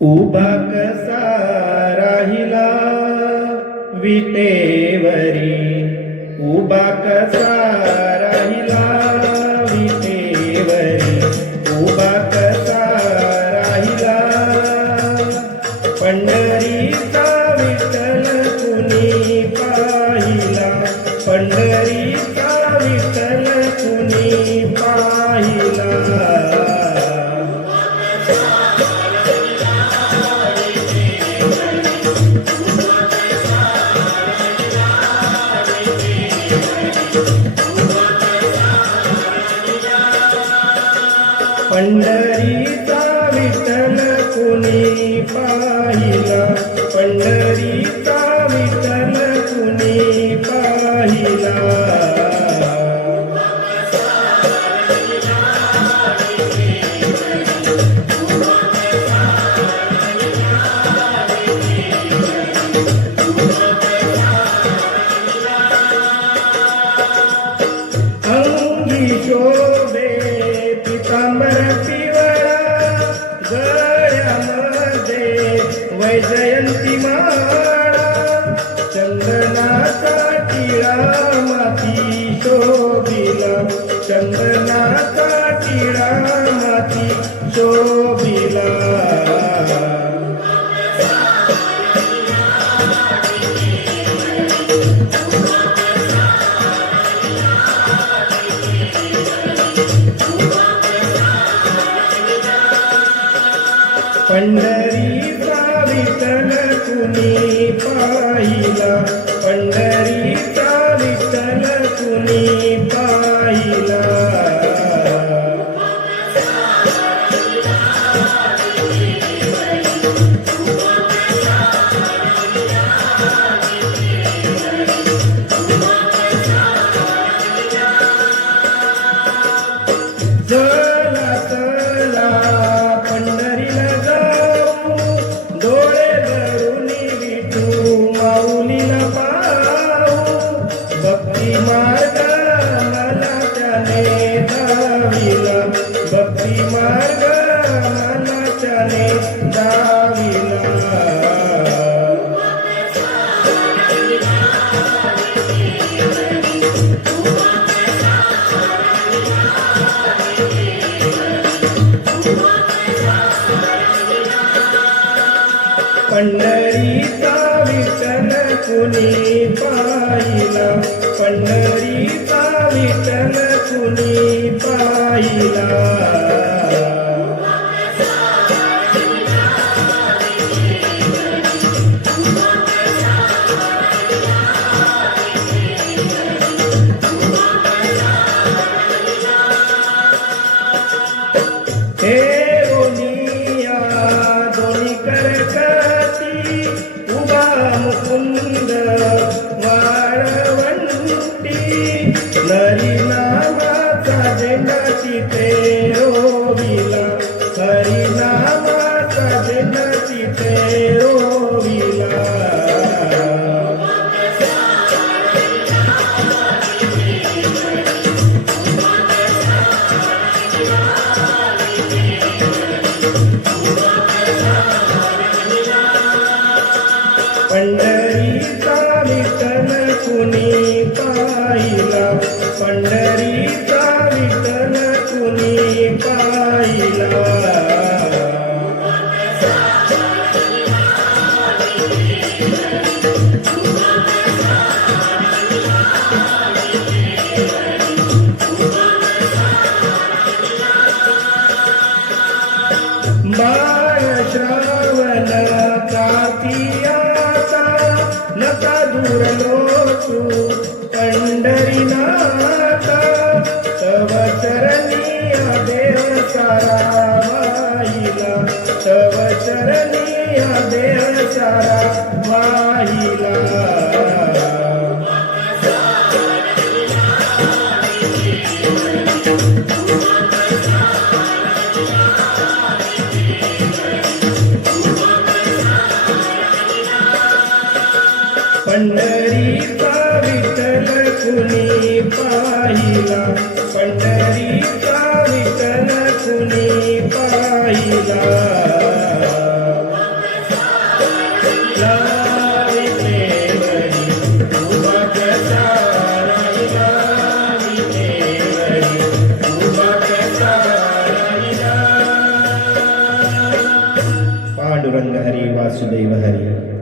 उभा कसा राहिला विटेवरी, उभा कसा राहिला विटेवरी, उभा कसा राहिला पंढरीचा विठ्ठल कुणी पाहिला, पंढरीचा विठ्ठल कुणी पाहिला. पंढरीचा विठ्ठल कुणी पाहिला, पंढरीचा विठ्ठल कुणी पाहिला. अंगी शोभे पितांबर पिवळा, गळ्यामध्ये वैजयंती माळा, चंदनाचा टिळा माती शोभिला, चंदनाचा टिळा माती शोभिला. पंढरीचा विठ्ठल कुणी पाहिला, पंढरीचा विठ्ठल कुणी पाहिला. चला चला पंढरीला जाऊ, डोळे भरून विठू माऊलीला पाहू, भक्ती मार्ग मला त्याने दाविला, भक्ती मार्ग मला त्याने दाविला. पंढरीचा विठ्ठल कुणी पाहिला, पंढरीचा विठ्ठल कुणी पाहिला. हे रोनिया दोन्ही करकती, उभा मुकुंद वाळवंटी, हरी नामाचा झेंडा तिथे रोविला, हरी नामाचा झेंडा तिथे रोविला. पंढरीचा विठ्ठल कुणी पाहिला, पंढरीचा विठ्ठल कुणी पाहिला. बाळ श्रावण कार्तियाचा, नका दूर लोटू पंढरीनाथा, तव चरणी देह सारा वाहिला, तव चरणी देह सारा वाहिला. पंढरीचा विठ्ठल कुणी पाहिला, पंढरीचा विठ्ठल कुणी पाहिला. विठेवरी उभा कसा राहिला विठेवरी उभा कसा राहिला. पांडुरंग हरी वासुदेव हरी.